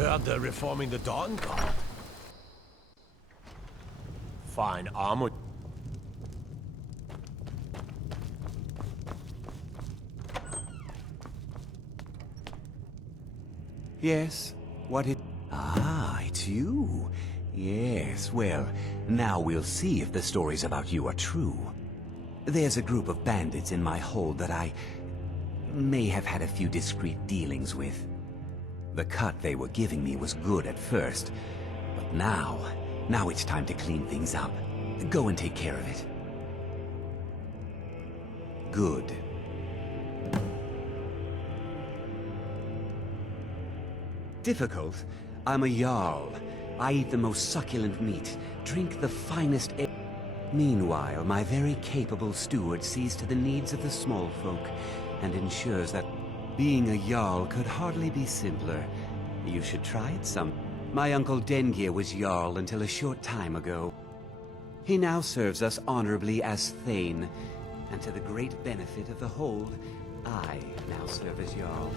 Heard they're reforming the Dawn Guard. Fine armor. Yes? What it... Ah, it's you. Yes, well, now we'll see if the stories about you are true. There's a group of bandits in my hold that I may have had a few discreet dealings with. The cut they were giving me was good at first, but now it's time to clean things up. Go and take care of it. Good. Difficult? I'm a Jarl. I eat the most succulent meat, drink the finest ale. Meanwhile, my very capable steward sees to the needs of the small folk, and ensures that being a Jarl could hardly be simpler. You should try it some. My uncle Dengir was Jarl until a short time ago. He now serves us honorably as Thane, and to the great benefit of the hold, I now serve as Jarl.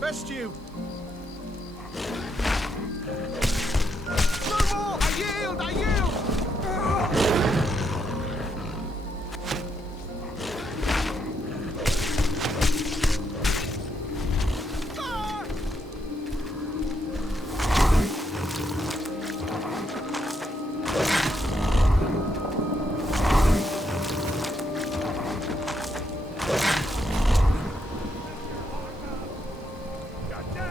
Best you. No more! I yield! I yield! God damn!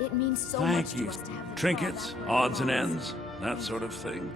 It means so much Thank to you. us to have the Trinkets, trial back. odds and ends, that sort of thing.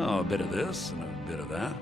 Oh, a bit of this and a bit of that.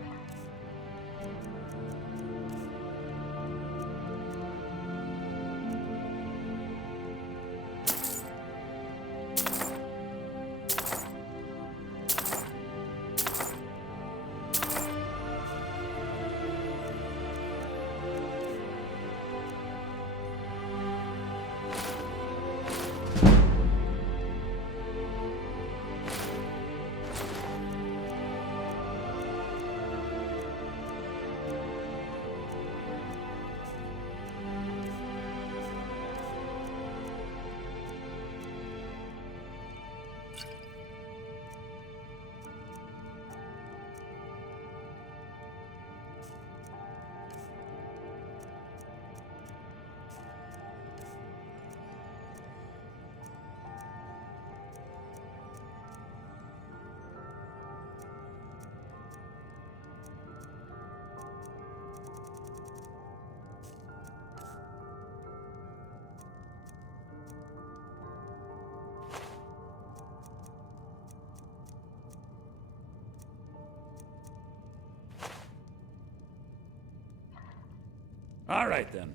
All right, then.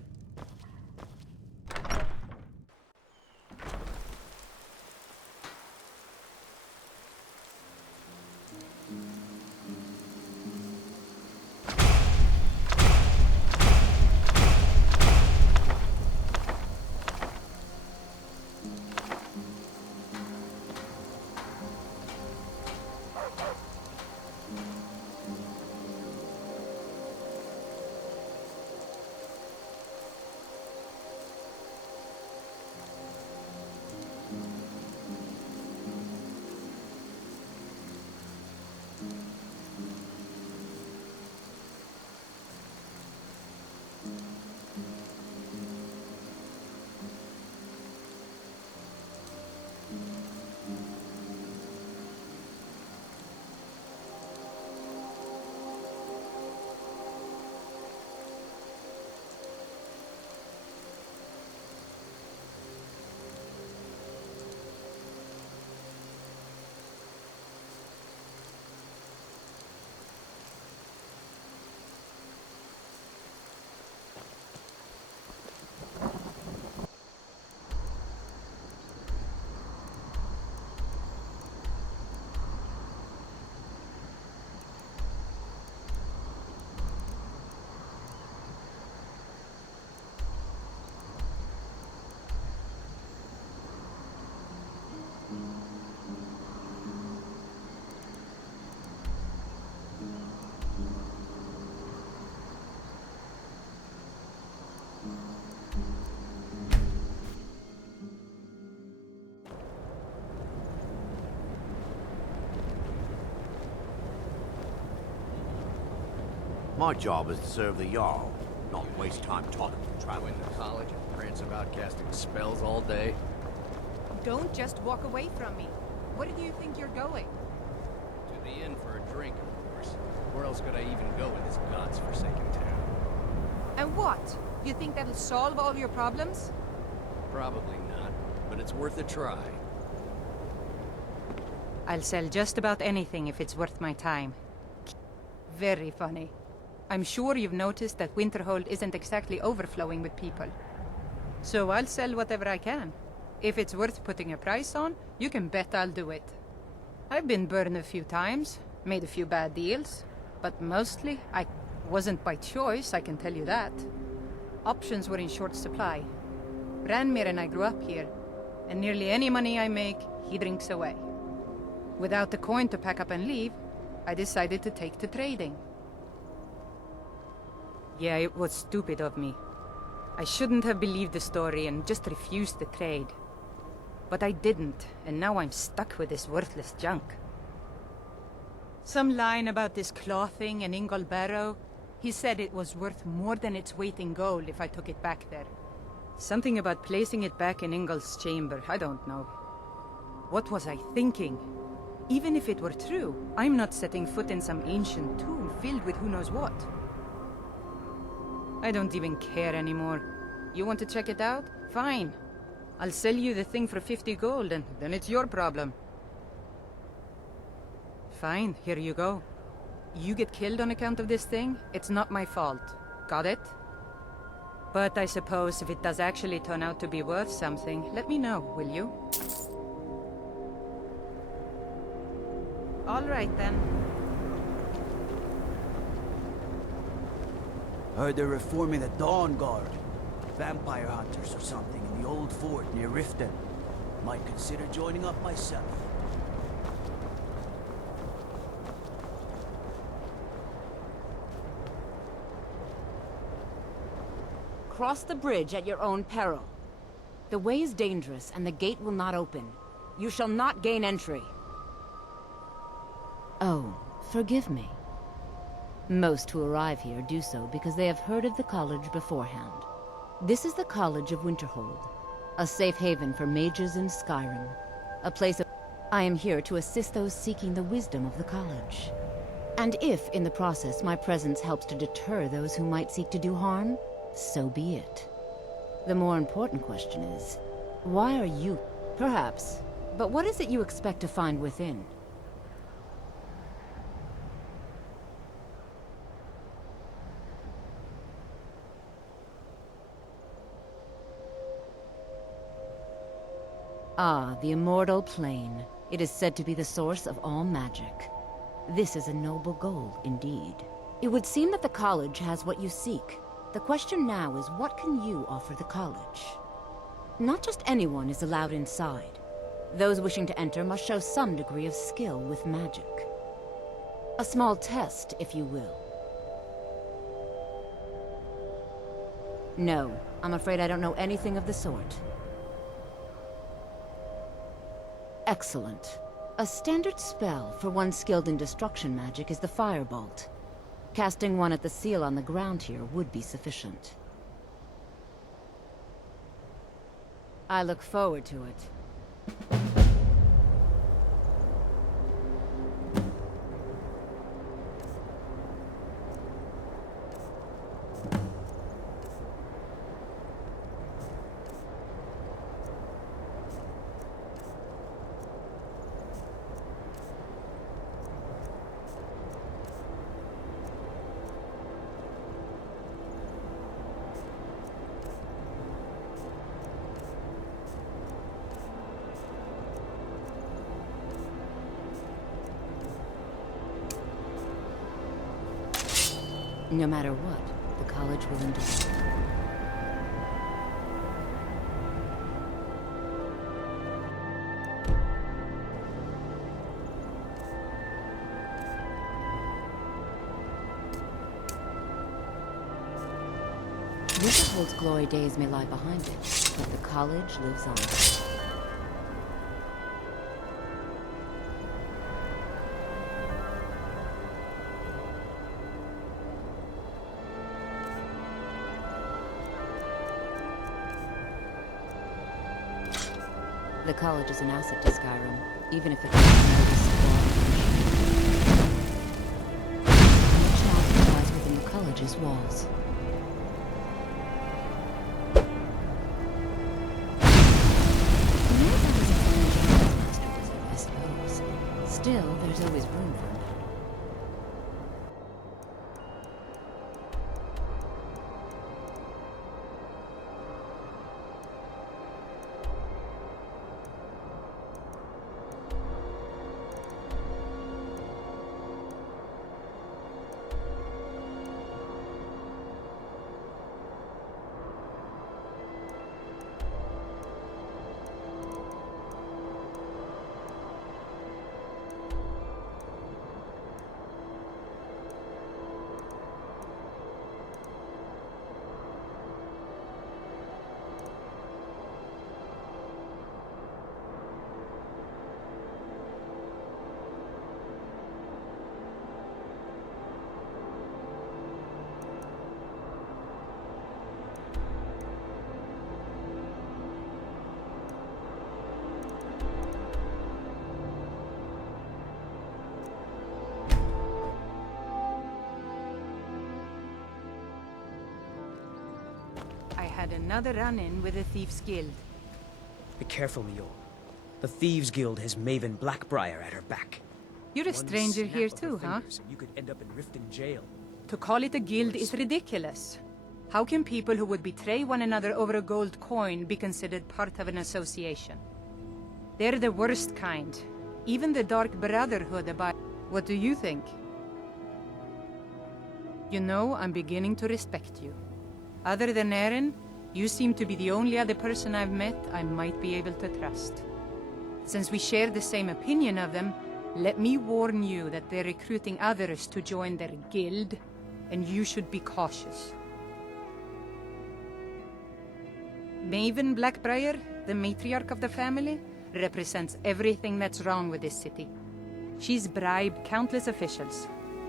My job is to serve the Jarl, not waste time talking to travelers. Going to college and prance about casting spells all day. Don't just walk away from me. Where do you think you're going? To the inn for a drink, of course. Where else could I even go in this god's-forsaken town? And what? You think that'll solve all your problems? Probably not, but it's worth a try. I'll sell just about anything if it's worth my time. Very funny. I'm sure you've noticed that Winterhold isn't exactly overflowing with people. So I'll sell whatever I can. If it's worth putting a price on, you can bet I'll do it. I've been burned a few times, made a few bad deals, but mostly I wasn't by choice, I can tell you that. Options were in short supply. Ranmir and I grew up here, and nearly any money I make, he drinks away. Without the coin to pack up and leave, I decided to take to trading. Yeah, it was stupid of me. I shouldn't have believed the story and just refused the trade. But I didn't, and now I'm stuck with this worthless junk. Some line about this clothing in Ingol Barrow. He said it was worth more than its weight in gold if I took it back there. Something about placing it back in Ingol's chamber, I don't know. What was I thinking? Even if it were true, I'm not setting foot in some ancient tomb filled with who knows what. I don't even care anymore. You want to check it out? Fine. I'll sell you the thing for 50 gold, and then it's your problem. Fine, here you go. You get killed on account of this thing, it's not my fault. Got it? But I suppose if it does actually turn out to be worth something, let me know, will you? All right, then. Heard they're reforming the Dawn Guard. Vampire hunters or something in the old fort near Riften. Might consider joining up myself. Cross the bridge at your own peril. The way is dangerous, and the gate will not open. You shall not gain entry. Oh, forgive me. Most who arrive here do so because they have heard of the college beforehand. This is the College of Winterhold, a safe haven for mages in Skyrim. A place of... I am here to assist those seeking the wisdom of the college. And if, in the process, my presence helps to deter those who might seek to do harm, so be it. The more important question is, why are you... Perhaps, but what is it you expect to find within? Ah, the immortal plane. It is said to be the source of all magic. This is a noble goal, indeed. It would seem that the college has what you seek. The question now is, what can you offer the college? Not just anyone is allowed inside. Those wishing to enter must show some degree of skill with magic. A small test, if you will. No, I'm afraid I don't know anything of the sort. Excellent. A standard spell for one skilled in destruction magic is the Firebolt. Casting one at the seal on the ground here would be sufficient. I look forward to it. No matter what, the college will endure. Winterhold's glory days may lie behind it, but the college lives on. The college is an asset to Skyrim, even if it doesn't notice the challenge lies within the college's walls. I suppose. Still, there's always room for me. I had another run-in with the Thieves' Guild. Be careful, Mule. The Thieves Guild has Maven Blackbriar at her back. You're a One stranger snap here of her too, huh? fingers and you could end up in Riften jail. To call it a guild is ridiculous. How can people who would betray one another over a gold coin be considered part of an association? They're the worst kind. Even the Dark Brotherhood abide. What do you think? You know, I'm beginning to respect you. Other than Eren, you seem to be the only other person I've met I might be able to trust. Since we share the same opinion of them, let me warn you that they're recruiting others to join their guild, and you should be cautious. Maven Blackbriar, the matriarch of the family, represents everything that's wrong with this city. She's bribed countless officials,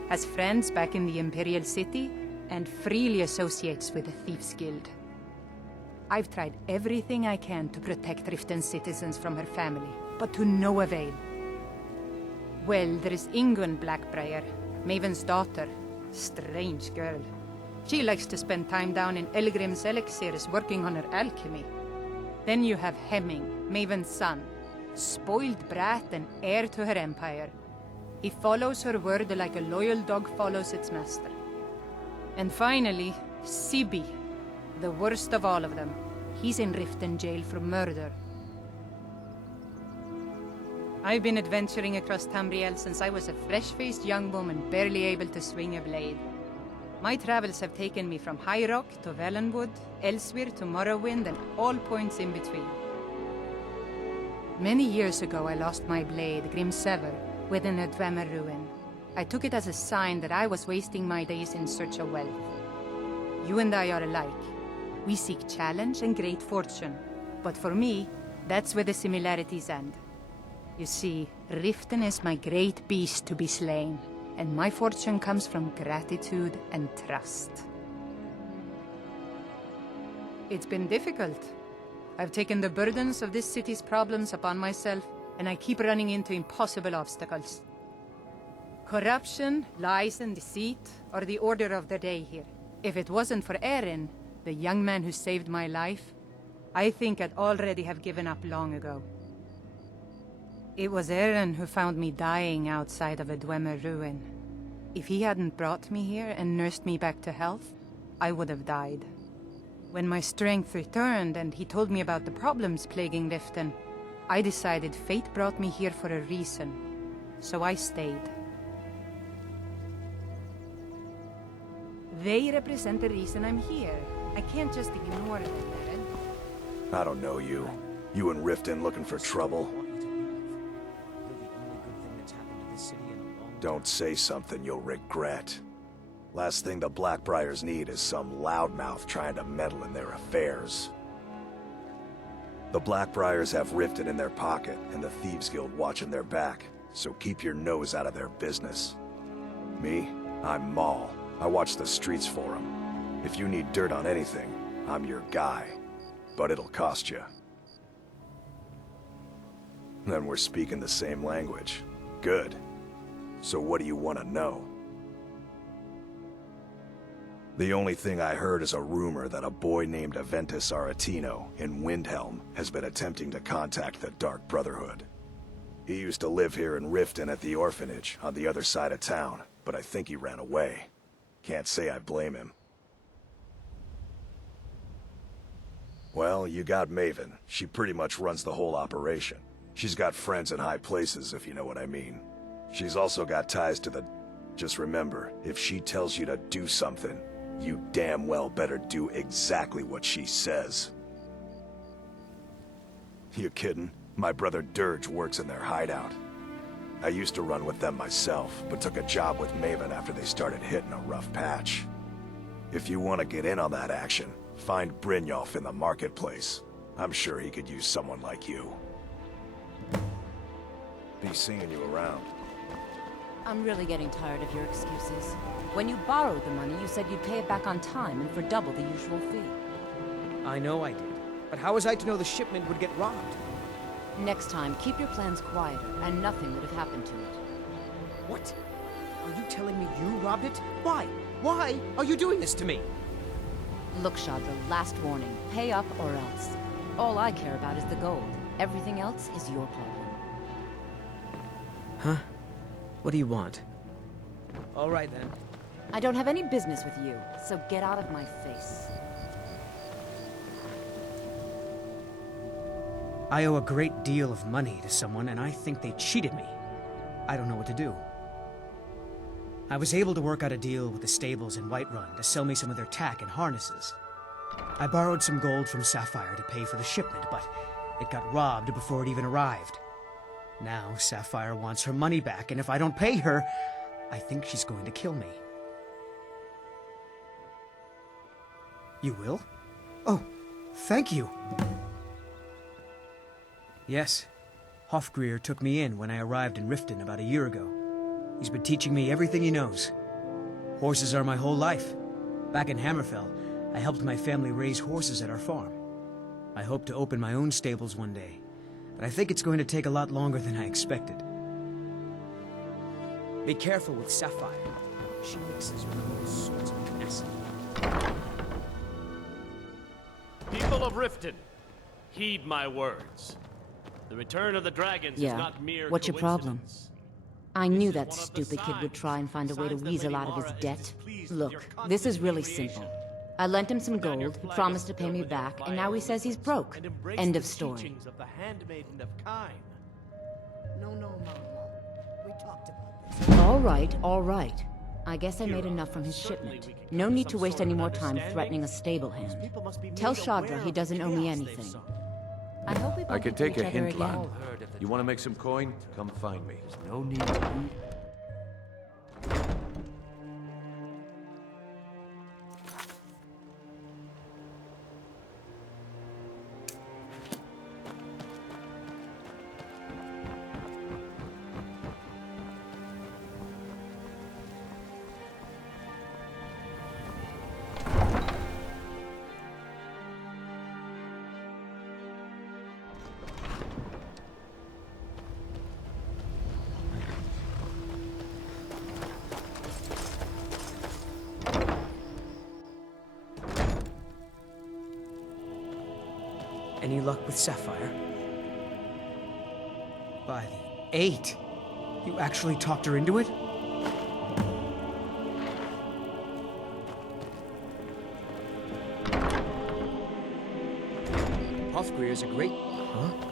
has friends back in the Imperial City, and freely associates with the Thieves' Guild. I've tried everything I can to protect Riften's citizens from her family, but to no avail. Well, there is Ingun Blackbriar, Maven's daughter. Strange girl. She likes to spend time down in Elgrim's elixirs working on her alchemy. Then you have Hemming, Maven's son, spoiled brat and heir to her empire. He follows her word like a loyal dog follows its master. And finally, Sibi, the worst of all of them. He's in Riften jail for murder. I've been adventuring across Tamriel since I was a fresh-faced young woman barely able to swing a blade. My travels have taken me from High Rock to Valenwood, Elsewhere to Morrowind, and all points in between. Many years ago I lost my blade, Grimsever, within a Dwemer ruin. I took it as a sign that I was wasting my days in search of wealth. You and I are alike. We seek challenge and great fortune. But for me, that's where the similarities end. You see, Riften is my great beast to be slain, and my fortune comes from gratitude and trust. It's been difficult. I've taken the burdens of this city's problems upon myself, and I keep running into impossible obstacles. Corruption, lies and deceit are the order of the day here. If it wasn't for Eren, the young man who saved my life, I think I'd already have given up long ago. It was Eren who found me dying outside of a Dwemer ruin. If he hadn't brought me here and nursed me back to health, I would have died. When my strength returned and he told me about the problems plaguing Riften, I decided fate brought me here for a reason, so I stayed. They represent the reason I'm here. I can't just ignore them, Eren. I don't know you. You and Riften looking for trouble? Don't say something you'll regret. Last thing the Blackbriars need is some loudmouth trying to meddle in their affairs. The Blackbriars have Riften in their pocket and the Thieves Guild watching their back, so keep your nose out of their business. Me? I'm Maul. I watch the streets for them. If you need dirt on anything, I'm your guy. But it'll cost you. Then we're speaking the same language. Good. So what do you want to know? The only thing I heard is a rumor that a boy named Aventus Aretino in Windhelm has been attempting to contact the Dark Brotherhood. He used to live here in Riften at the orphanage on the other side of town, but I think he ran away. Can't say I blame him. Well, you got Maven. She pretty much runs the whole operation. She's got friends in high places, if you know what I mean. She's also got ties to the... Just remember, if she tells you to do something, you damn well better do exactly what she says. You kidding? My brother Dirge works in their hideout. I used to run with them myself, but took a job with Maven after they started hitting a rough patch. If you want to get in on that action, find Brynjolf in the marketplace. I'm sure he could use someone like you. Be seeing you around. I'm really getting tired of your excuses. When you borrowed the money, you said you'd pay it back on time and for double the usual fee. I know I did. But how was I to know the shipment would get robbed? Next time, keep your plans quieter, and nothing would have happened to it. What? Are you telling me you robbed it? Why? Why are you doing this to me? Look, Chandra, last warning. Pay up or else. All I care about is the gold. Everything else is your problem. Huh? What do you want? All right, then. I don't have any business with you, so get out of my face. I owe a great deal of money to someone, and I think they cheated me. I don't know what to do. I was able to work out a deal with the stables in Whiterun to sell me some of their tack and harnesses. I borrowed some gold from Sapphire to pay for the shipment, but it got robbed before it even arrived. Now Sapphire wants her money back, and if I don't pay her, I think she's going to kill me. You will? Oh, thank you. Yes, Hofgrir took me in when I arrived in Riften about a year ago. He's been teaching me everything he knows. Horses are my whole life. Back in Hammerfell, I helped my family raise horses at our farm. I hope to open my own stables one day, but I think it's going to take a lot longer than I expected. Be careful with Sapphire. She mixes with all sorts of nasty. People of Riften, heed my words. The return of the dragons is not mere what's your problem? coincidence. I knew that stupid kid would try and find a way to weasel out of his debt. Look, this is really simple. I lent him some gold, he promised to pay me back, and now he says he's broke. End of story. Of the handmaiden of Kine. No, Mama. We talked about this. All right. I guess I made enough from his shipment. No need to waste any more time threatening a stable hand. Tell Shadra he doesn't owe me anything. I hope we I bump can into take each a other hint, again. lad. You want to make some coin? Come find me. No need to. Any luck with Sapphire? By the 8! You actually talked her into it? Hofgrir's a great... Huh?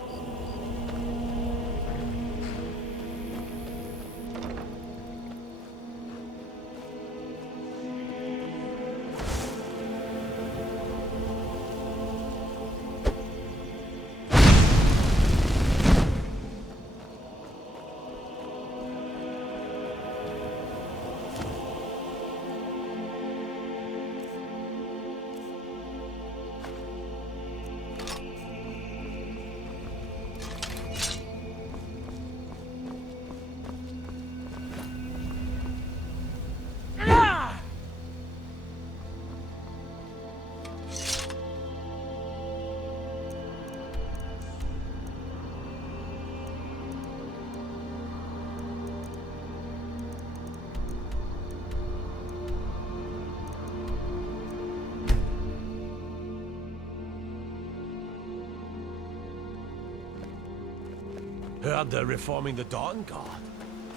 Heard they're reforming the Dawn Guard.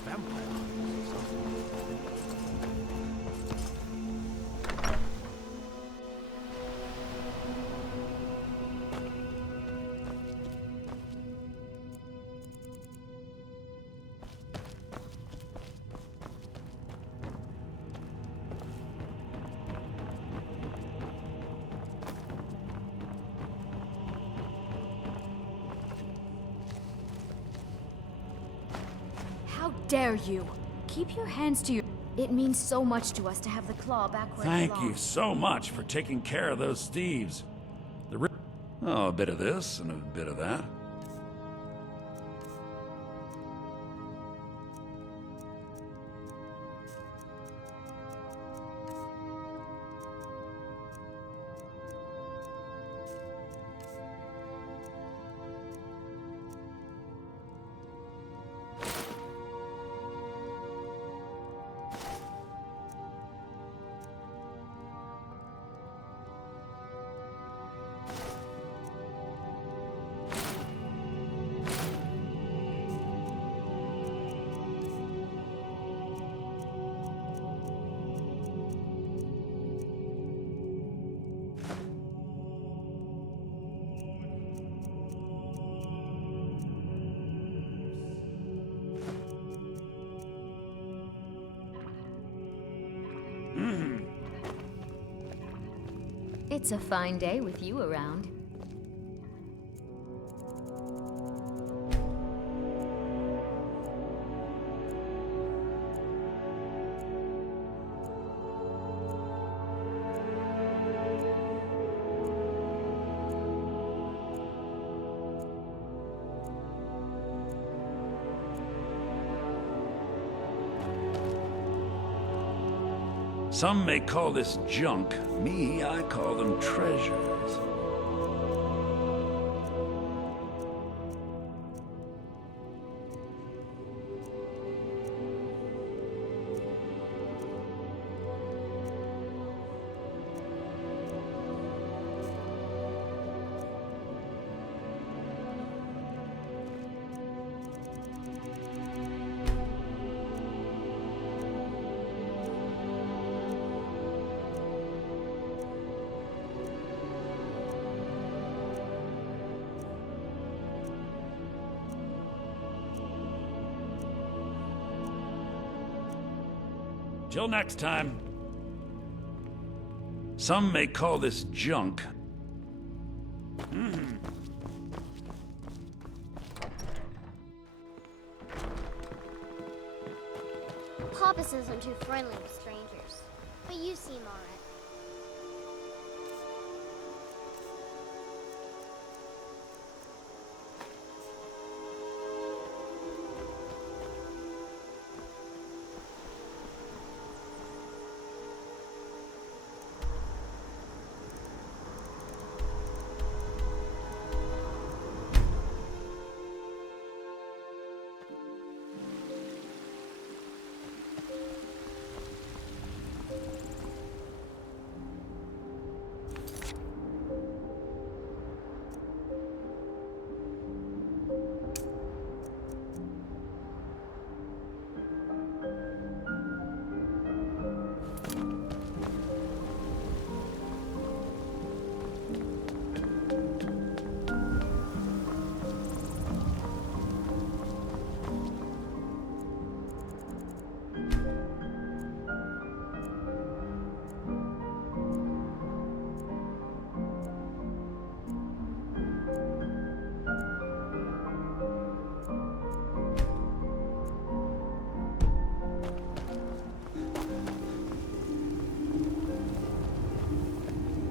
Vampire. How dare you? Keep your hands to your... It means so much to us to have the claw back where it Thank belongs. you so much for taking care of those thieves. Oh, a bit of this and a bit of that. It's a fine day with you around. Some may call this junk. Me, I call them treasures. Till next time. Some may call this junk. Papas isn't too friendly with strangers, but you seem alright.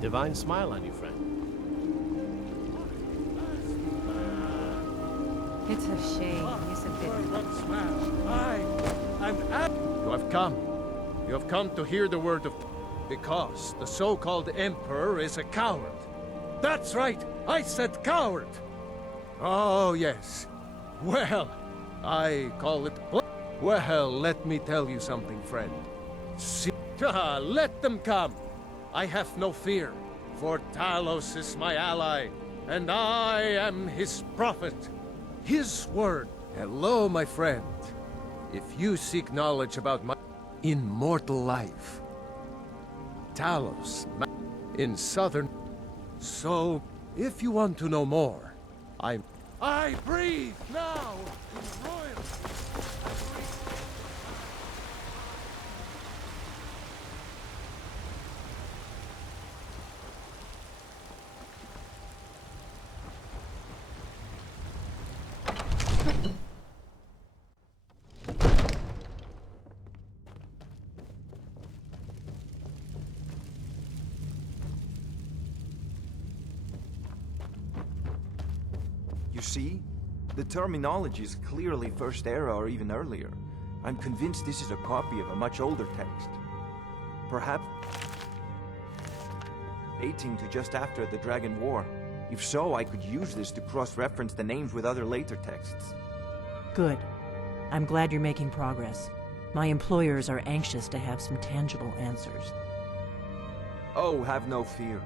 Divine smile on you, friend. It's a shame, isn't it? You have come. You have come to hear the word of... Because the so-called Emperor is a coward. That's right! I said coward! Oh, yes. Well, I call it... Well, let me tell you something, friend. See... let them come! I have no fear, for Talos is my ally, and I am his prophet. His word Hello, my friend. If you seek knowledge about my immortal life, Talos, in southern... So, if you want to know more, I breathe now in royalty. You see? The terminology is clearly First Era or even earlier. I'm convinced this is a copy of a much older text. Perhaps dating to just after the Dragon War. If so, I could use this to cross-reference the names with other later texts. Good. I'm glad you're making progress. My employers are anxious to have some tangible answers. Oh, have no fear.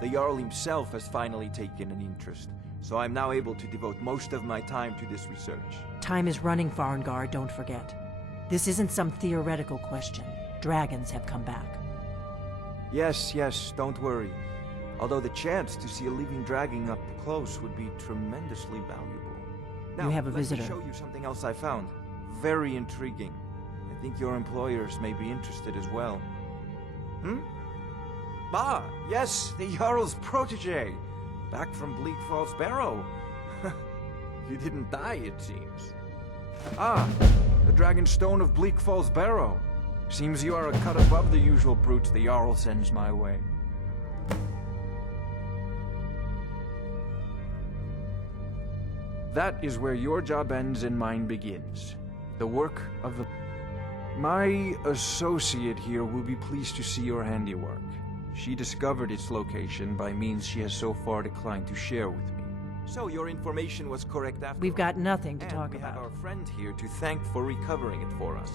The Jarl himself has finally taken an interest, so I'm now able to devote most of my time to this research. Time is running, Farengar, don't forget. This isn't some theoretical question. Dragons have come back. Yes, don't worry. Although the chance to see a living dragon up close would be tremendously valuable. Now, You have a visitor. Let me show you something else I found. Very intriguing. I think your employers may be interested as well. Ah, yes, the Jarl's protege. Back from Bleak Falls Barrow. You didn't die, it seems. Ah, the Dragon Stone of Bleak Falls Barrow. Seems you are a cut above the usual brutes the Jarl sends my way. That is where your job ends and mine begins. The work of the... My associate here will be pleased to see your handiwork. She discovered its location by means she has so far declined to share with me. So your information was correct after We've got all. nothing to And talk we about. have our friend here to thank for recovering it for us.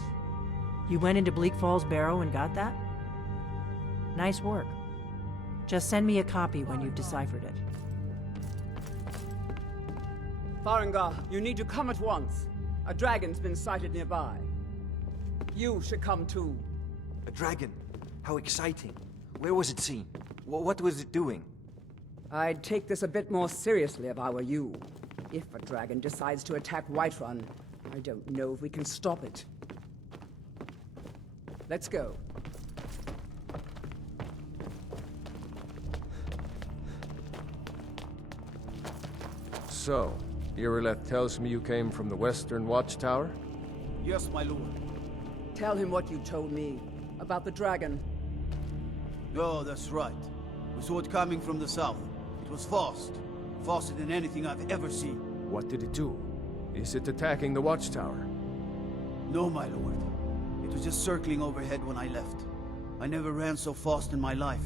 You went into Bleak Falls Barrow and got that? Nice work. Just send me a copy when you've deciphered it. Farengar, you need to come at once. A dragon's been sighted nearby. You should come too. A dragon? How exciting. Where was it seen? What was it doing? I'd take this a bit more seriously if I were you. If a dragon decides to attack Whiterun, I don't know if we can stop it. Let's go. So, Irileth tells me you came from the Western Watchtower? Yes, my lord. Tell him what you told me about the dragon. Oh, that's right. We saw it coming from the south. It was fast. Faster than anything I've ever seen. What did it do? Is it attacking the Watchtower? No, my lord. It was just circling overhead when I left. I never ran so fast in my life.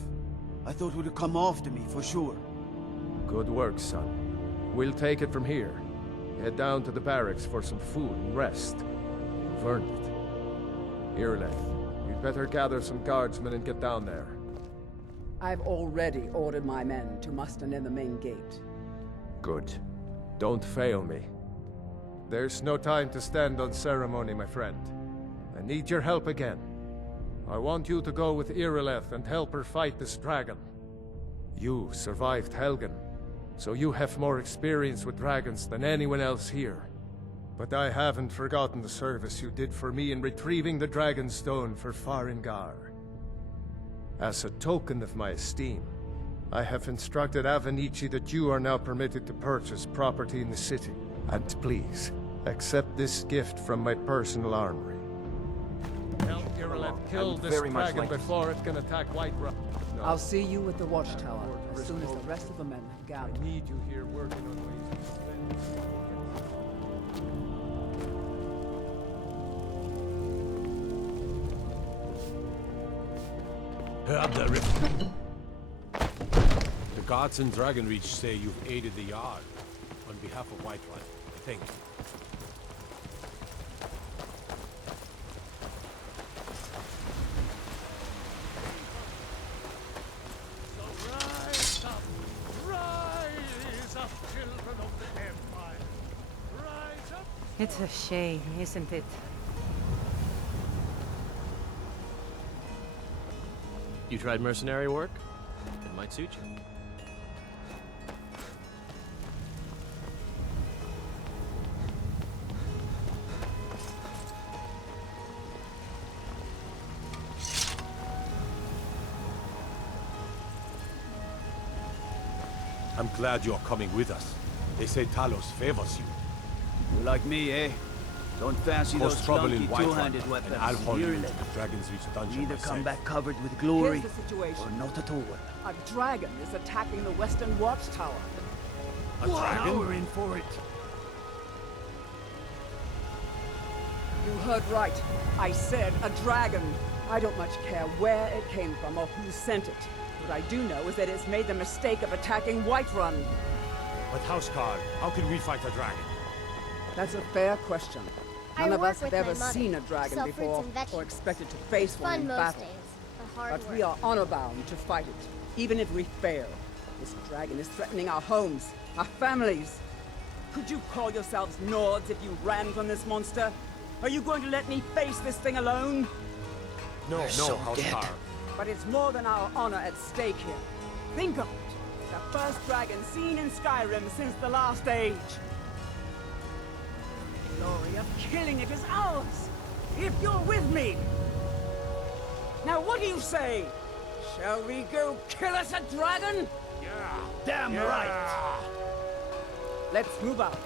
I thought it would come after me, for sure. Good work, son. We'll take it from here. Head down to the barracks for some food and rest. You've earned it. Irileth, you'd better gather some guardsmen and get down there. I've already ordered my men to muster near the main gate. Good. Don't fail me. There's no time to stand on ceremony, my friend. I need your help again. I want you to go with Irileth and help her fight this dragon. You survived Helgen, so you have more experience with dragons than anyone else here. But I haven't forgotten the service you did for me in retrieving the Dragon Stone for Farengar. As a token of my esteem, I have instructed Avenici that you are now permitted to purchase property in the city. And please, accept this gift from my personal armory. Help Irileth kill this dragon before it can attack Whiterun. No. I'll see you at the Watchtower as soon as the rest of the men have gathered. I need you here working on ways to spend this. The guards in Dragonreach say you've aided the Jarl on behalf of Whiterun, I think. Rise up, children of the Empire! Rise up! It's a shame, isn't it? You tried mercenary work? It might suit you. I'm glad you're coming with us. They say Talos favors you. You like me, eh? Don't fancy Cause those trouble in clunky Whiterun, two-handed weapons. and I'll haul you Here, into then. the Dragon's Reach dungeon Either myself. come back covered with glory, Here's the situation. or not at all. A dragon is attacking the Western Watchtower. A dragon? Now we're in for it. You heard right. I said a dragon. I don't much care where it came from or who sent it. What I do know is that it's made the mistake of attacking Whiterun. But Houseguard, how can we fight a dragon? That's a fair question. None of work us have with ever my mother. seen a dragon Sell fruits before, and vegetables. or expected to face It's one fun in most battle. days, but hard But work. we are honor-bound to fight it, even if we fail. This dragon is threatening our homes, our families. Could you call yourselves Nords if you ran from this monster? Are you going to let me face this thing alone? No, Houseguard. But it's more than our honor at stake here. Think of it. The first dragon seen in Skyrim since the last age. The glory of killing it is ours, if you're with me. Now what do you say? Shall we go kill us a dragon? Yeah. Damn right. Let's move out.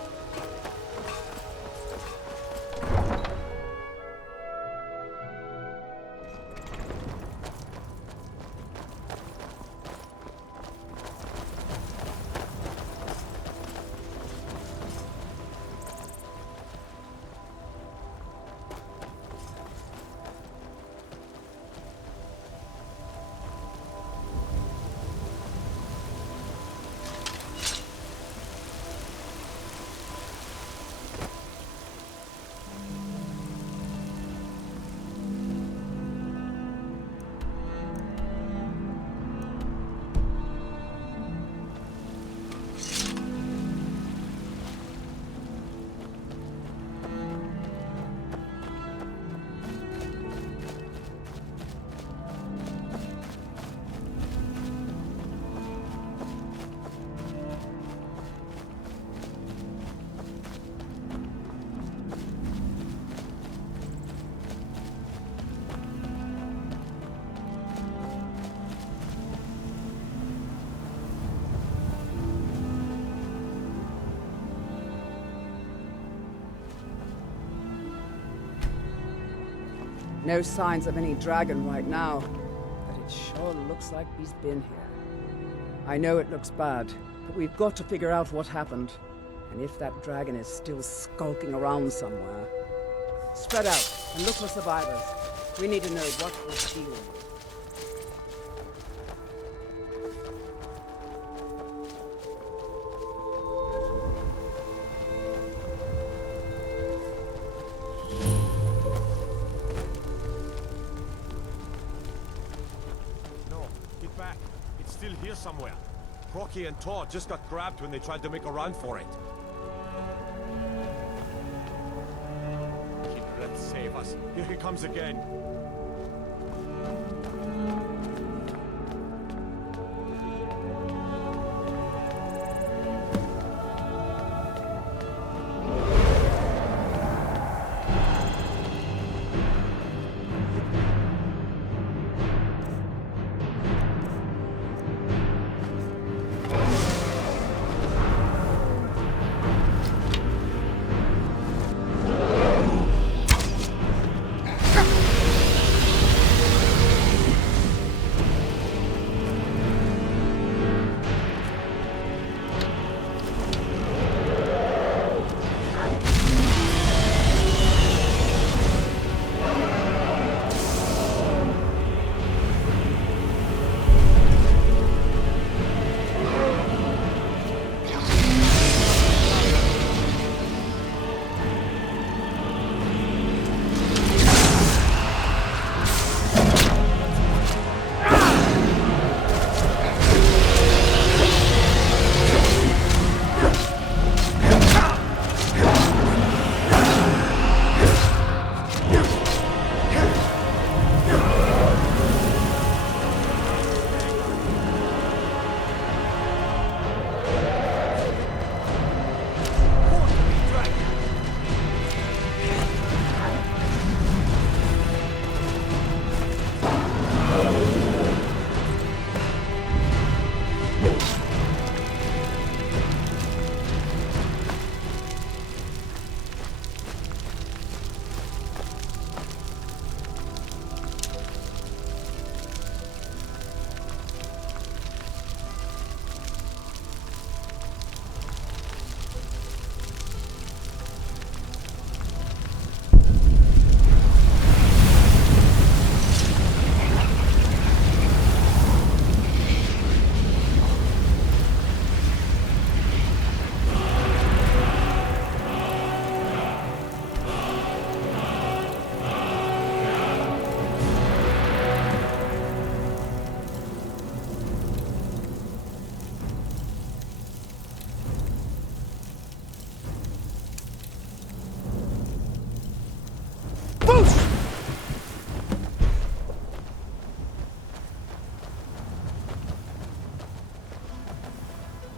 No signs of any dragon right now, but it sure looks like he's been here. I know it looks bad, but we've got to figure out what happened. And if that dragon is still skulking around somewhere. Spread out and look for survivors. We need to know what we're dealing with. No, get back. It's still here somewhere. Rocky and Todd just got grabbed when they tried to make a run for it. Kindred, save us. Here he comes again.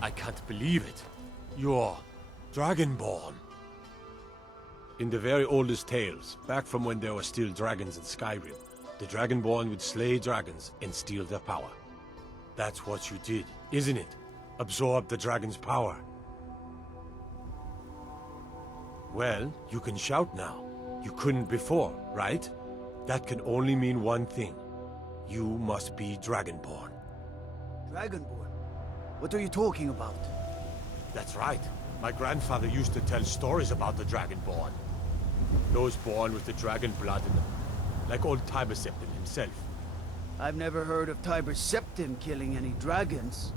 I can't believe it. You're Dragonborn. In the very oldest tales, back from when there were still dragons in Skyrim, the Dragonborn would slay dragons and steal their power. That's what you did, isn't it? Absorb the dragon's power. Well, you can shout now. You couldn't before, right? That can only mean one thing. You must be Dragonborn. Dragonborn? What are you talking about? That's right. My grandfather used to tell stories about the Dragonborn. Those born with the dragon blood in them. Like old Tiber Septim himself. I've never heard of Tiber Septim killing any dragons.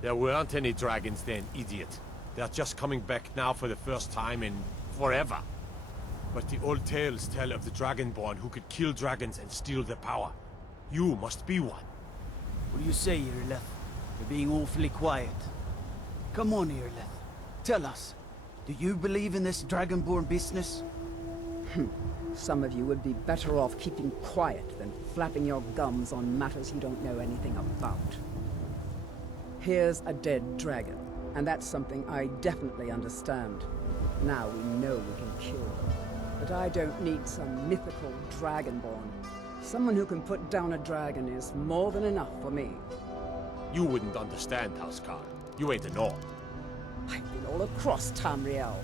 There weren't any dragons then, idiot. They're just coming back now for the first time in forever. But the old tales tell of the Dragonborn who could kill dragons and steal their power. You must be one. What do you say, Irleth? You're being awfully quiet. Come on, Irleth. Tell us. Do you believe in this Dragonborn business? Some of you would be better off keeping quiet than flapping your gums on matters you don't know anything about. Here's a dead dragon, and that's something I definitely understand. Now we know we can kill them. But I don't need some mythical Dragonborn. Someone who can put down a dragon is more than enough for me. You wouldn't understand, Housecarl. You ain't a Nord. I've been all across Tamriel.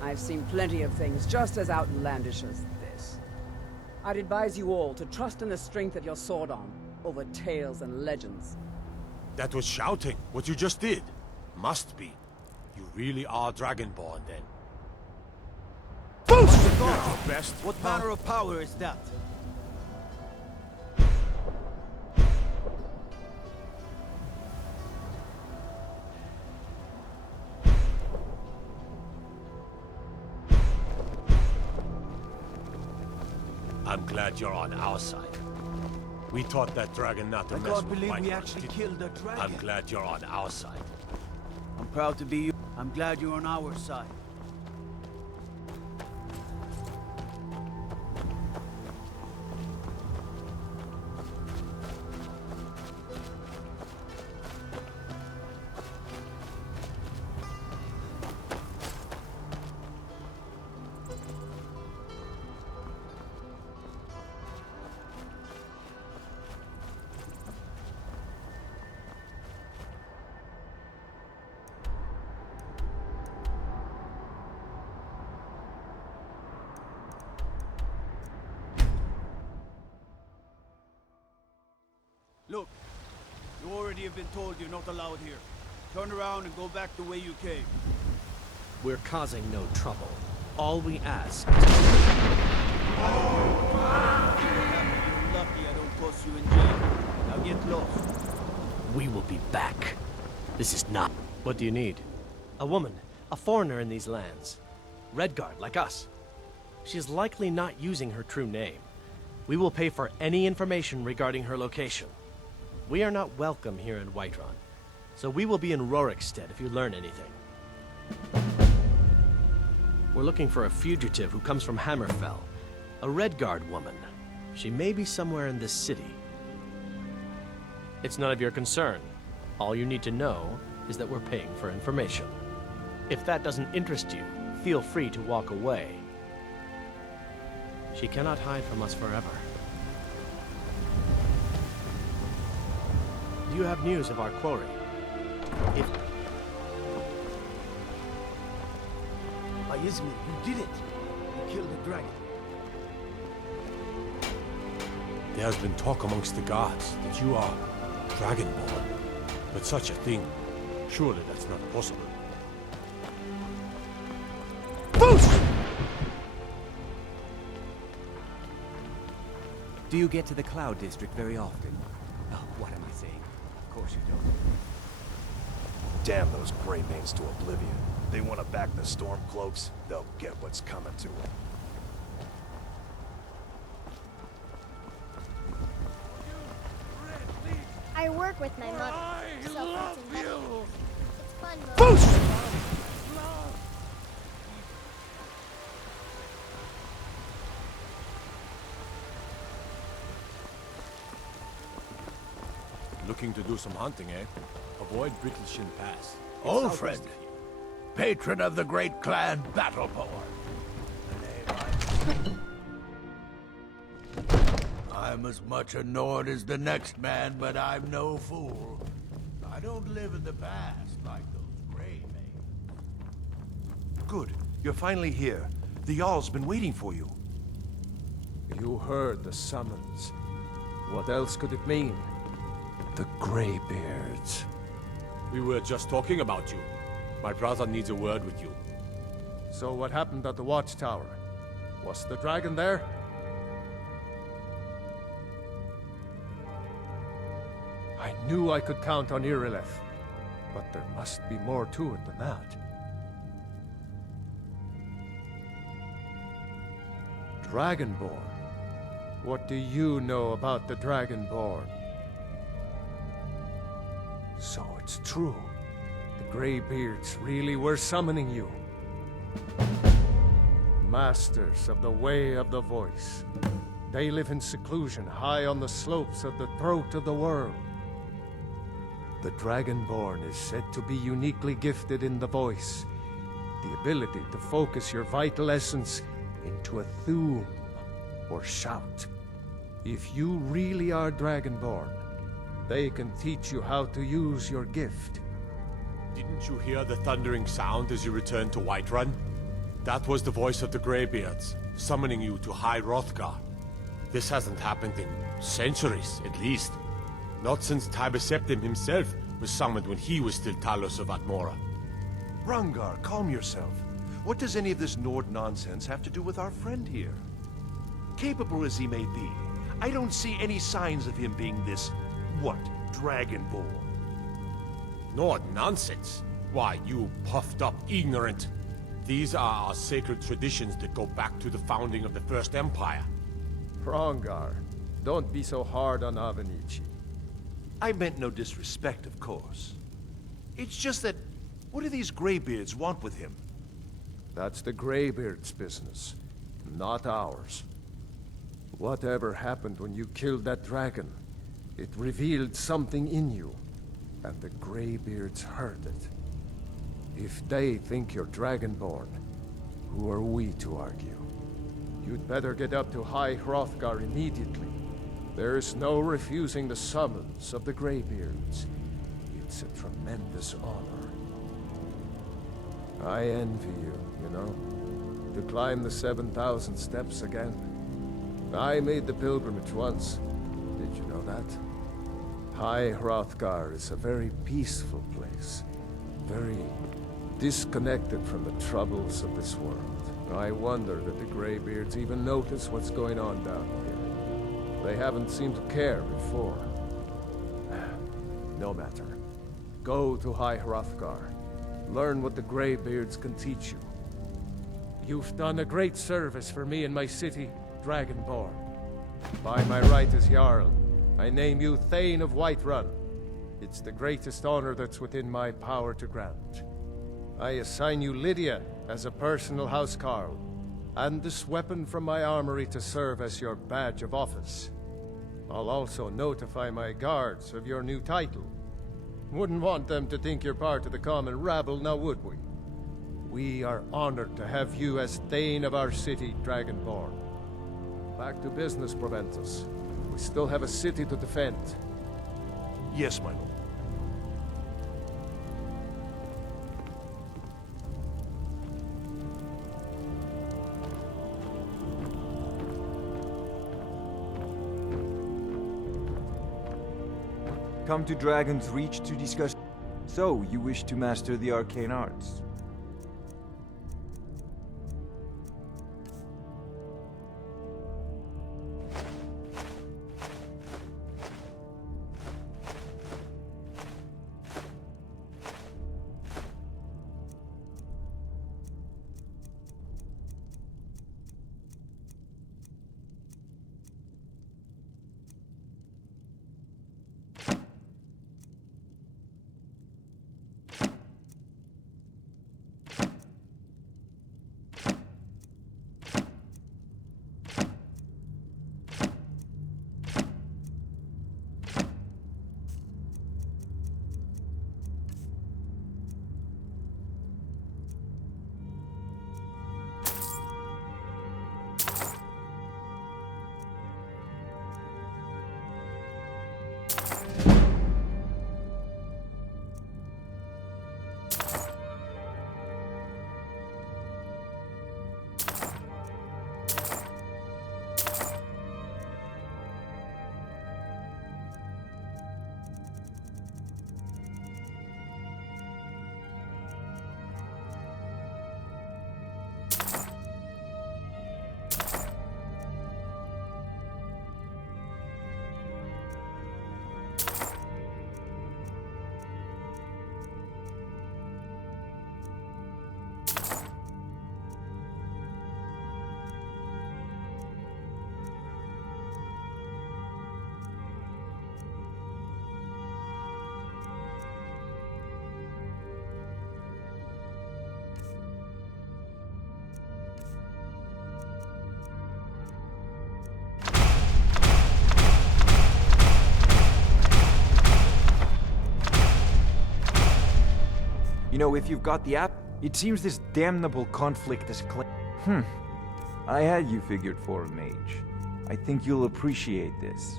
I've seen plenty of things just as outlandish as this. I'd advise you all to trust in the strength of your sword arm over tales and legends. That was shouting, what you just did. Must be. You really are Dragonborn, then. Best. What manner of power is that? I'm glad you're on our side. We taught that dragon not to I mess can't with believe we Whiterun, actually didn't killed a dragon. I'm glad you're on our side. I'm proud to be you. I'm glad you're on our side. Look, you already have been told you're not allowed here. Turn around and go back the way you came. We're causing no trouble. All we ask You're lucky I don't toss you in jail. Now get lost. we will be back. This is not... What do you need? A woman. A foreigner in these lands. Redguard, like us. She is likely not using her true name. We will pay for any information regarding her location. We are not welcome here in Whiterun, so we will be in Rorikstead if you learn anything. We're looking for a fugitive who comes from Hammerfell. A Redguard woman. She may be somewhere in this city. It's none of your concern. All you need to know is that we're paying for information. If that doesn't interest you, feel free to walk away. She cannot hide from us forever. Do you have news of our quarry? If... By Izmir, you did it! You killed the dragon. There has been talk amongst the gods that you are Dragonborn. But such a thing, surely that's not possible. Do you get to the Cloud District very often? Oh, what am I saying? Of course you don't. Damn those Greymanes to oblivion. They want to back the Stormcloaks, they'll get what's coming to them. I work with my mother. So love you. It's fun. looking to do some hunting, eh? Avoid Brittleshin Pass. It's Old southwest friend. of here. Patron of the great clan Battleborn. I'm as much a Nord as the next man, but I'm no fool. I don't live in the past like those gray maids. Good. You're finally here. The Jarl's been waiting for you. You heard the summons. What else could it mean? The Greybeards. We were just talking about you. My brother needs a word with you. So what happened at the Watchtower? Was the dragon there? I knew I could count on Irileth, but there must be more to it than that. Dragonborn? What do you know about the Dragonborn? So it's true. The Greybeards really were summoning you. Masters of the Way of the Voice. They live in seclusion high on the slopes of the throat of the world. The Dragonborn is said to be uniquely gifted in the voice, the ability to focus your vital essence into a thum, or shout. If you really are Dragonborn, they can teach you how to use your gift. Didn't you hear the thundering sound as you returned to Whiterun? That was the voice of the Greybeards, summoning you to High Hrothgar. This hasn't happened in centuries, at least. Not since Tiber Septim himself was summoned when he was still Talos of Atmora. Rangar, calm yourself. What does any of this Nord nonsense have to do with our friend here? Capable as he may be, I don't see any signs of him being this, what, Dragonborn? Nord nonsense? Why, you puffed up ignorant. These are our sacred traditions that go back to the founding of the First Empire. Hrongar, don't be so hard on Avenici. I meant no disrespect, of course. It's just that, what do these Greybeards want with him? That's the Greybeards' business, not ours. Whatever happened when you killed that dragon, it revealed something in you, and the Greybeards heard it. If they think you're Dragonborn, who are we to argue? You'd better get up to High Hrothgar immediately. There's no refusing the summons of the Greybeards. It's a tremendous honor. I envy you, you know? To climb the 7,000 steps again. I made the pilgrimage once. Did you know that? High Hrothgar is a very peaceful place. Very disconnected from the troubles of this world. I wonder that the Greybeards even notice what's going on down here. They haven't seemed to care before. No matter. Go to High Hrothgar. Learn what the Greybeards can teach you. You've done a great service for me and my city, Dragonborn. By my right as Jarl, I name you Thane of Whiterun. It's the greatest honor that's within my power to grant. I assign you Lydia as a personal housecarl, and this weapon from my armory to serve as your badge of office. I'll also notify my guards of your new title. Wouldn't want them to think you're part of the common rabble, now would we? We are honored to have you as Thane of our city, Dragonborn. Back to business, Proventus. We still have a city to defend. Yes, my lord. Come to Dragon's Reach to discuss... So, you wish to master the arcane arts? You know, if you've got the app, it seems this damnable conflict is I had you figured for a mage. I think you'll appreciate this.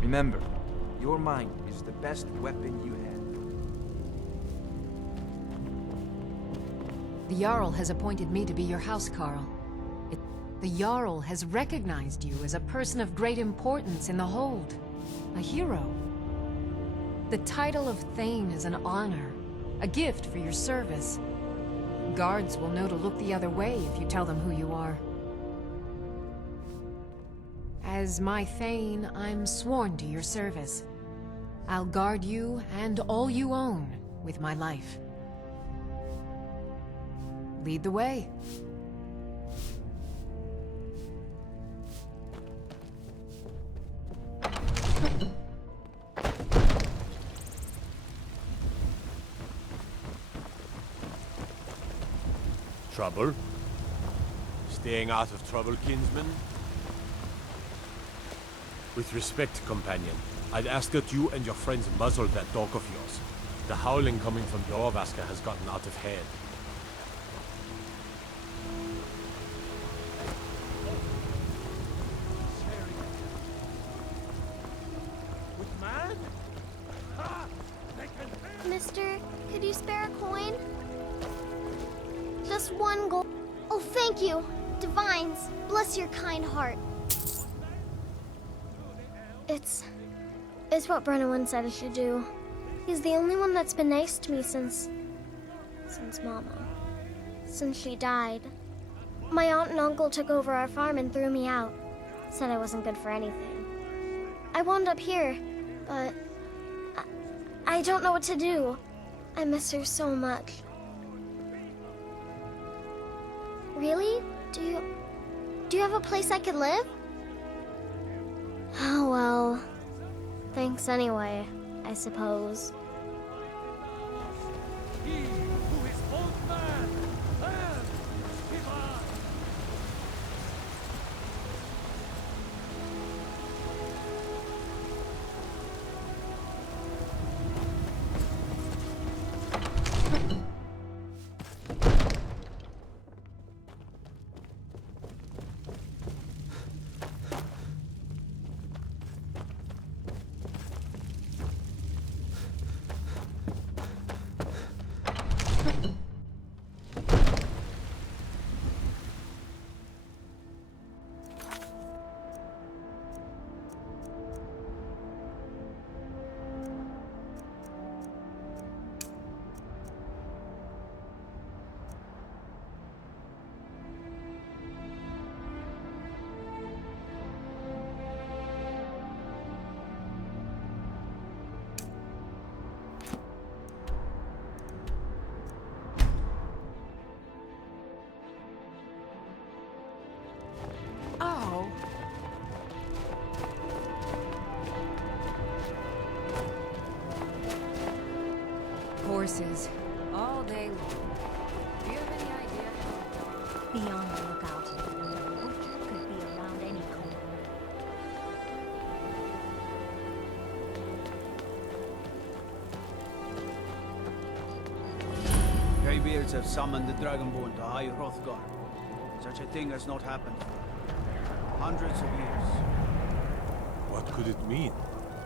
Remember, your mind is the best weapon you have. The Jarl has appointed me to be your housecarl. The Jarl has recognized you as a person of great importance in the Hold. A hero. The title of Thane is an honor, a gift for your service. Guards will know to look the other way if you tell them who you are. As my Thane, I'm sworn to your service. I'll guard you and all you own with my life. Lead the way. Trouble? Staying out of trouble, kinsman? With respect, companion, I'd ask that you and your friends muzzle that dog of yours. The howling coming from Jorvaska has gotten out of hand. Mister, could you spare a coin? Just one gold. Oh, thank you. Divines, bless your kind heart. It's what Brennan said I should do. He's the only one that's been nice to me since Mama. Since she died. My aunt and uncle took over our farm and threw me out. Said I wasn't good for anything. I wound up here, but I don't know what to do. I miss her so much. Really? Do you have a place I could live? Oh, well, thanks anyway, I suppose. Horses, all day long. Do you have any idea? Be on the lookout. Butcher could be around any corner. Greybeards have summoned the Dragonborn to High Hrothgar. Such a thing has not happened for hundreds of years. What could it mean?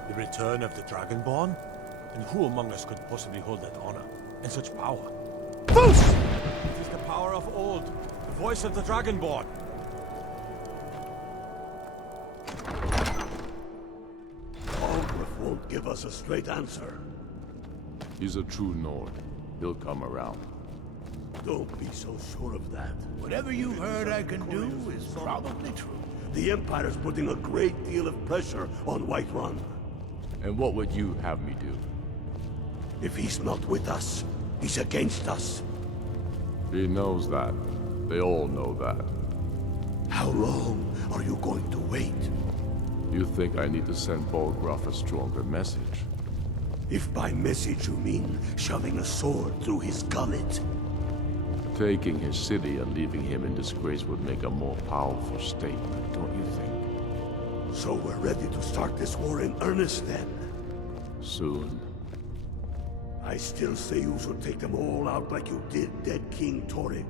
The return of the Dragonborn? And who among us could possibly hold that honor and such power? Fools! It is the power of old, the voice of the Dragonborn. Algrith won't give us a straight answer. He's a true Nord. He'll come around. Don't be so sure of that. Whatever you've heard I can do is probably true. The Empire's putting a great deal of pressure on Whiterun. And what would you have me do? If he's not with us, he's against us. He knows that. They all know that. How long are you going to wait? You think I need to send Bolgraf a stronger message? If by message you mean shoving a sword through his gullet. Taking his city and leaving him in disgrace would make a more powerful statement, don't you think? So we're ready to start this war in earnest then? Soon. I still say you should take them all out like you did dead King Torrig.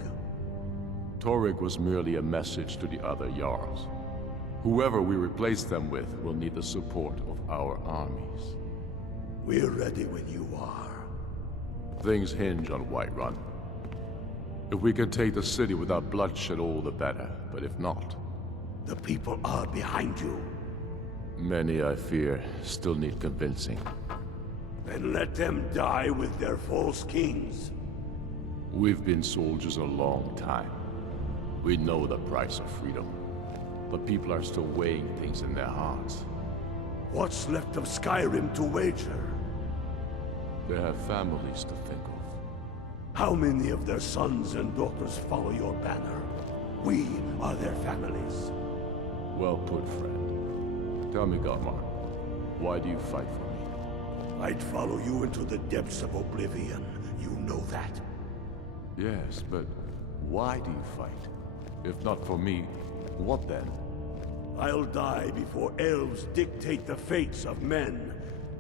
Torrig was merely a message to the other Jarls. Whoever we replace them with will need the support of our armies. We're ready when you are. Things hinge on Whiterun. If we can take the city without bloodshed, all the better. But if not... The people are behind you. Many, I fear, still need convincing. Then let them die with their false kings. We've been soldiers a long time. We know the price of freedom. But people are still weighing things in their hearts. What's left of Skyrim to wager? They have families to think of. How many of their sons and daughters follow your banner? We are their families. Well put, friend. Tell me, Galmar, why do you fight for me? I'd follow you into the depths of oblivion. You know that. Yes, but why do you fight? If not for me, what then? I'll die before elves dictate the fates of men.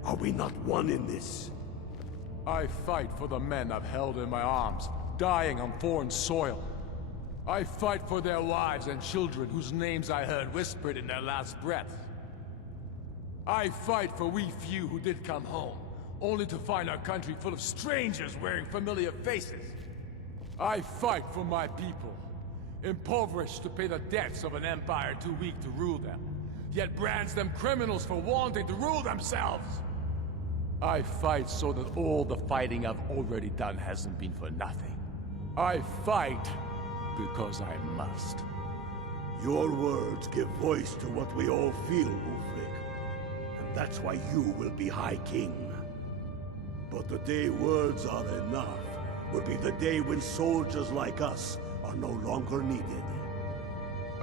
Are we not one in this? I fight for the men I've held in my arms, dying on foreign soil. I fight for their wives and children whose names I heard whispered in their last breath. I fight for we few who did come home, only to find our country full of strangers wearing familiar faces. I fight for my people, impoverished to pay the debts of an empire too weak to rule them, yet brands them criminals for wanting to rule themselves. I fight so that all the fighting I've already done hasn't been for nothing. I fight because I must. Your words give voice to what we all feel, Ulfric. And that's why you will be High King. But the day words are enough will be the day when soldiers like us are no longer needed.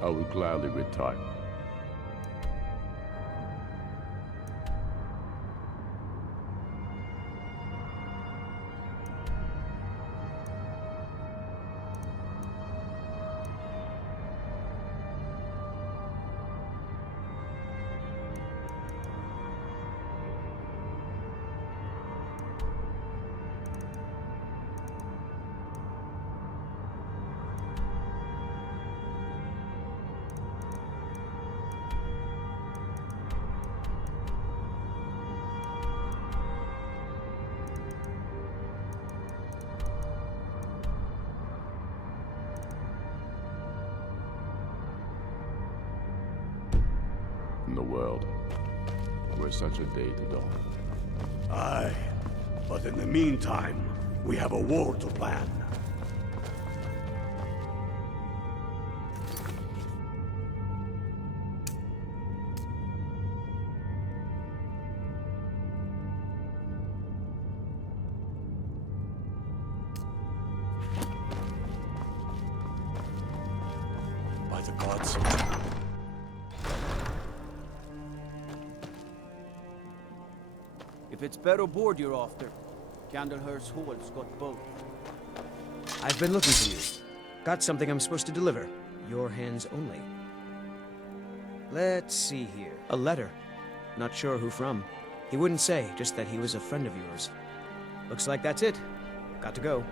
I would gladly retire. In the world, where such a day to dawn. Aye, but in the meantime, we have a war to plan. By the gods. If it's Barrow board you're after, Candlehurst Hall's got both. I've been looking for you. Got something I'm supposed to deliver. Your hands only. Let's see here. A letter. Not sure who from. He wouldn't say, just that he was a friend of yours. Looks like that's it. Got to go.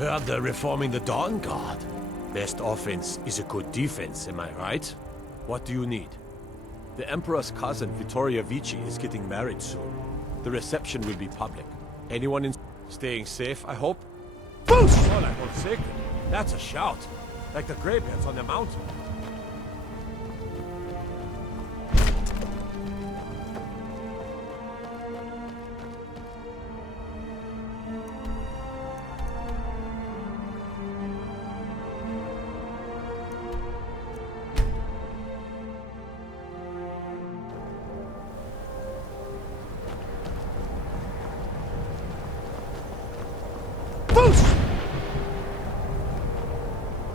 Heard they're reforming the Dawn Guard. Best offense is a good defense, am I right? What do you need? The Emperor's cousin, Vittoria Vici, is getting married soon. The reception will be public. Anyone in... Staying safe, I hope? Boost! Oh, like old sacred. That's a shout. Like the greybeards on the mountain.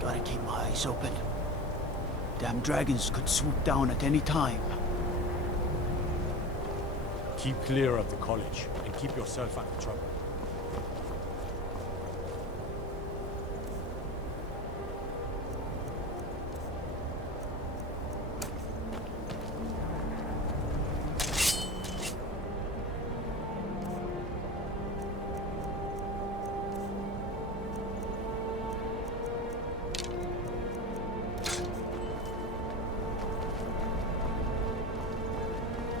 Gotta keep my eyes open. Damn dragons could swoop down at any time. Keep clear of the college, and keep yourself out of trouble.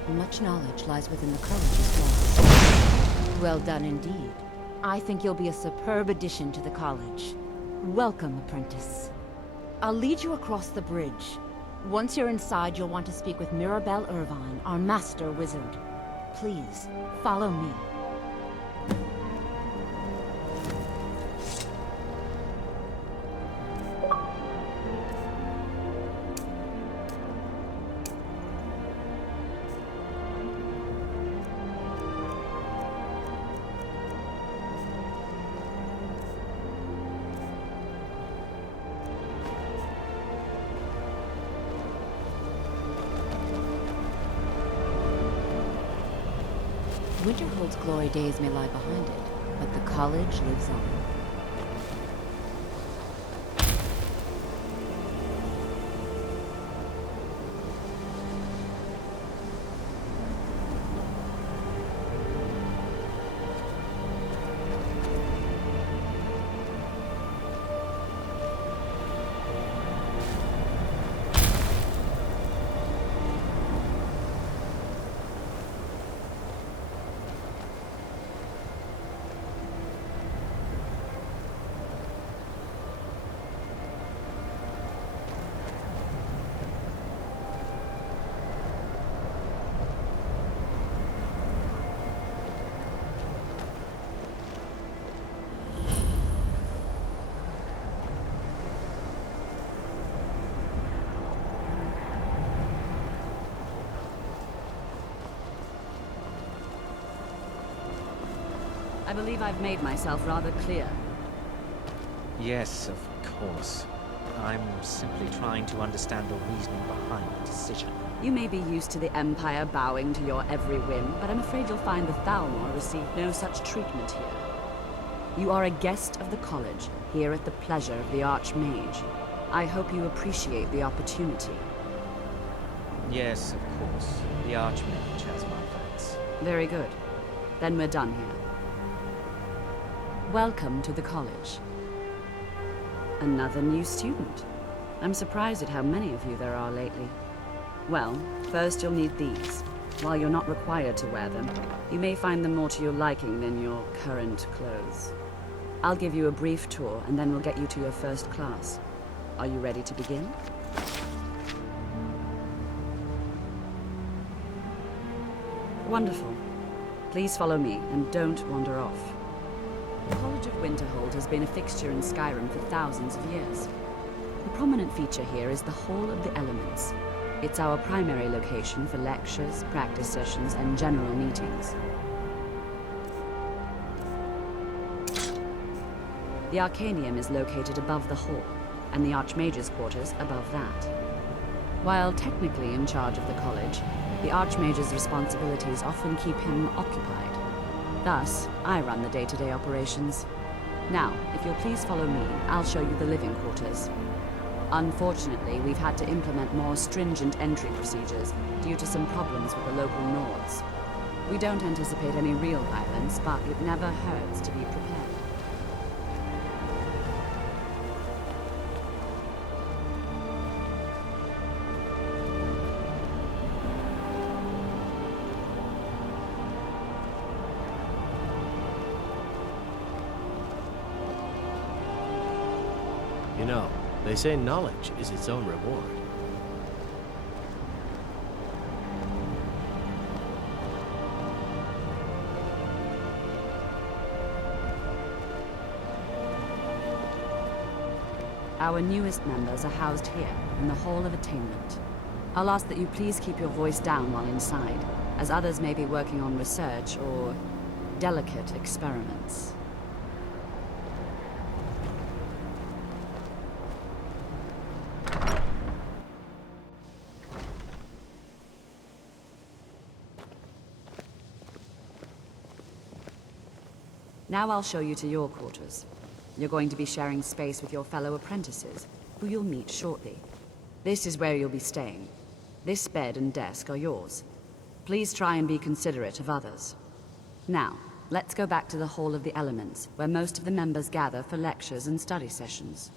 Much knowledge lies within the college's walls. Well done indeed. I think you'll be a superb addition to the college. Welcome, apprentice. I'll lead you across the bridge. Once you're inside, you'll want to speak with Mirabelle Irvine, our master wizard. Please, follow me. Winterhold's glory days may lie behind it, but the college lives on. I believe I've made myself rather clear. Yes, of course. I'm simply trying to understand the reasoning behind the decision. You may be used to the Empire bowing to your every whim, but I'm afraid you'll find the Thalmor receive no such treatment here. You are a guest of the college, here at the pleasure of the Archmage. I hope you appreciate the opportunity. Yes, of course. The Archmage has my thanks. Very good. Then we're done here. Welcome to the college. Another new student. I'm surprised at how many of you there are lately. Well, first you'll need these. While you're not required to wear them, you may find them more to your liking than your current clothes. I'll give you a brief tour, and then we'll get you to your first class. Are you ready to begin? Wonderful. Please follow me, and don't wander off. The College of Winterhold has been a fixture in Skyrim for thousands of years. The prominent feature here is the Hall of the Elements. It's our primary location for lectures, practice sessions, and general meetings. The Arcanium is located above the hall, and the Archmage's quarters above that. While technically in charge of the college, the Archmage's responsibilities often keep him occupied. Thus, I run the day-to-day operations. Now, if you'll please follow me, I'll show you the living quarters. Unfortunately, we've had to implement more stringent entry procedures due to some problems with the local Nords. We don't anticipate any real violence, but it never hurts to be prepared. You know, they say knowledge is its own reward. Our newest members are housed here, in the Hall of Attainment. I'll ask that you please keep your voice down while inside, as others may be working on research or delicate experiments. Now I'll show you to your quarters. You're going to be sharing space with your fellow apprentices, who you'll meet shortly. This is where you'll be staying. This bed and desk are yours. Please try and be considerate of others. Now, let's go back to the Hall of the Elements, where most of the members gather for lectures and study sessions.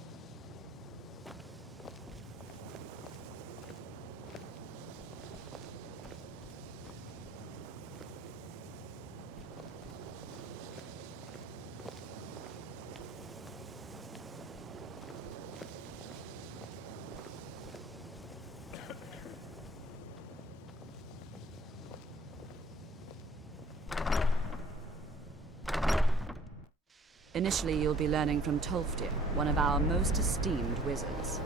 Initially, you'll be learning from Tolfdir, one of our most esteemed wizards.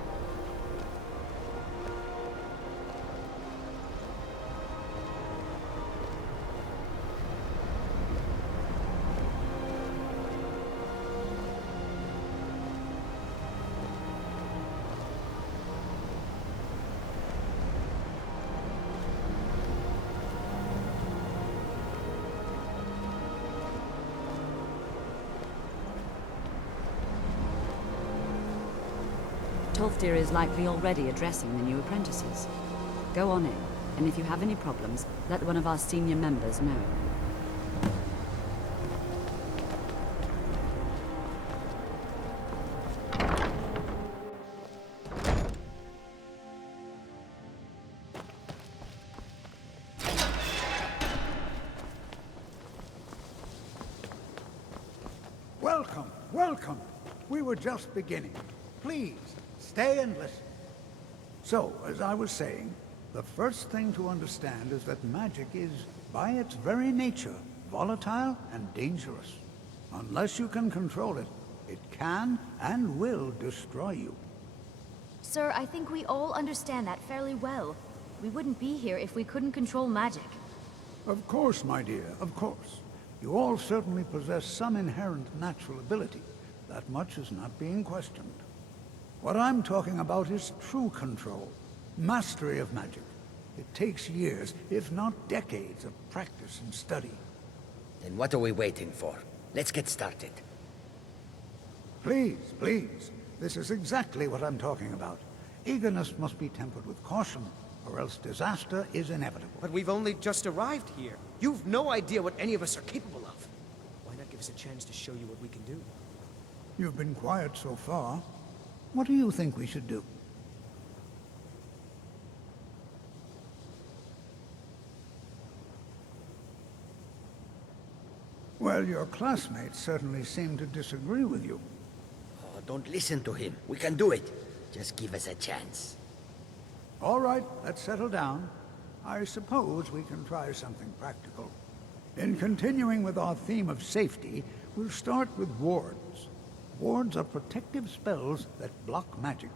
Tolfdir is likely already addressing the new apprentices. Go on in, and if you have any problems, let one of our senior members know. Welcome, welcome. We were just beginning. Please, stay and listen. So, as I was saying, the first thing to understand is that magic is, by its very nature, volatile and dangerous. Unless you can control it, it can and will destroy you. Sir, I think we all understand that fairly well. We wouldn't be here if we couldn't control magic. Of course, my dear, of course. You all certainly possess some inherent natural ability. That much is not being questioned. What I'm talking about is true control, mastery of magic. It takes years, if not decades, of practice and study. Then what are we waiting for? Let's get started. Please, please. This is exactly what I'm talking about. Eagerness must be tempered with caution, or else disaster is inevitable. But we've only just arrived here. You've no idea what any of us are capable of. Why not give us a chance to show you what we can do? You've been quiet so far. What do you think we should do? Well, your classmates certainly seem to disagree with you. Oh, don't listen to him. We can do it. Just give us a chance. All right, let's settle down. I suppose we can try something practical. In continuing with our theme of safety, we'll start with wards. Wards are protective spells that block magic.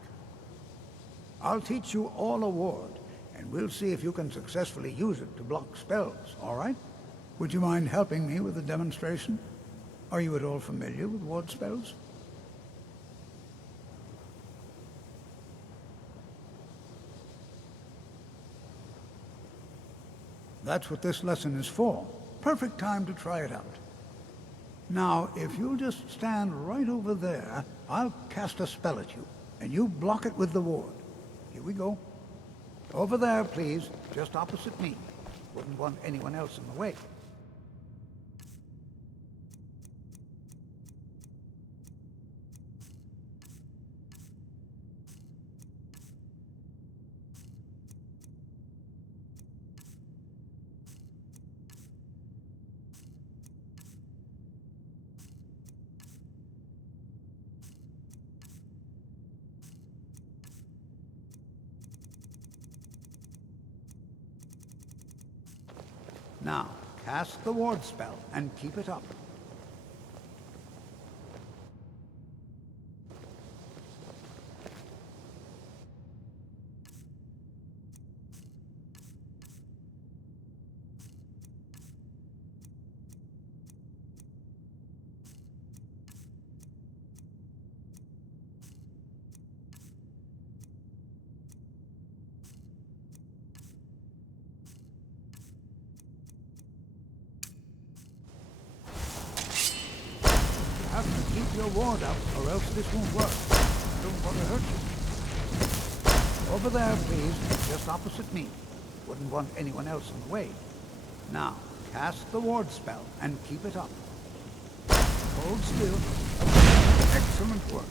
I'll teach you all a ward, and we'll see if you can successfully use it to block spells, all right? Would you mind helping me with the demonstration? Are you at all familiar with ward spells? That's what this lesson is for. Perfect time to try it out. Now, if you'll just stand right over there, I'll cast a spell at you, and you block it with the ward. Here we go. Over there, please, just opposite me. Wouldn't want anyone else in the way. Now, cast the ward spell and keep it up. You have to keep your ward up, or else this won't work. I don't want to hurt you. Over there, please, just opposite me. Wouldn't want anyone else in the way. Now, cast the ward spell and keep it up. Hold still. Excellent work.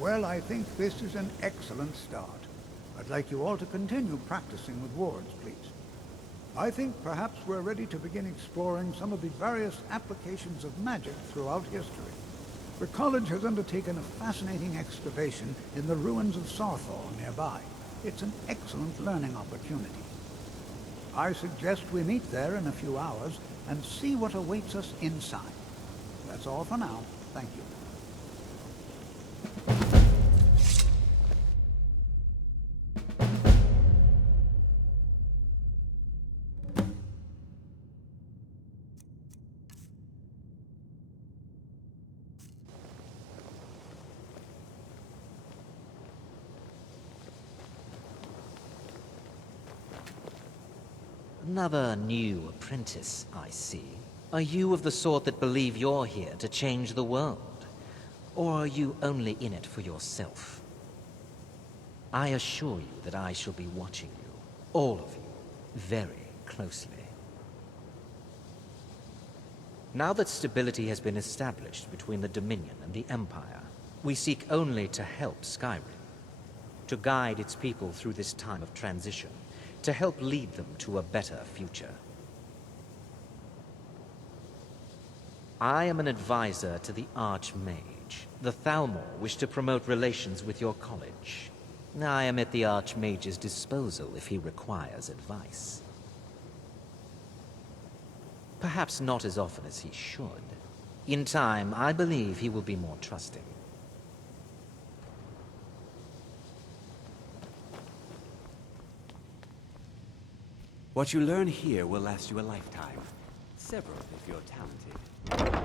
Well, I think this is an excellent start. I'd like you all to continue practicing with wards, please. I think perhaps we're ready to begin exploring some of the various applications of magic throughout history. The college has undertaken a fascinating excavation in the ruins of Sarthal nearby. It's an excellent learning opportunity. I suggest we meet there in a few hours and see what awaits us inside. That's all for now. Thank you. Another new apprentice, I see. Are you of the sort that believe you're here to change the world? Or are you only in it for yourself? I assure you that I shall be watching you, all of you, very closely. Now that stability has been established between the Dominion and the Empire, we seek only to help Skyrim, to guide its people through this time of transition, to help lead them to a better future. I am an advisor to the Archmage. The Thalmor wish to promote relations with your college. I am at the Archmage's disposal if he requires advice. Perhaps not as often as he should. In time, I believe he will be more trusting. What you learn here will last you a lifetime. Several if you're talented.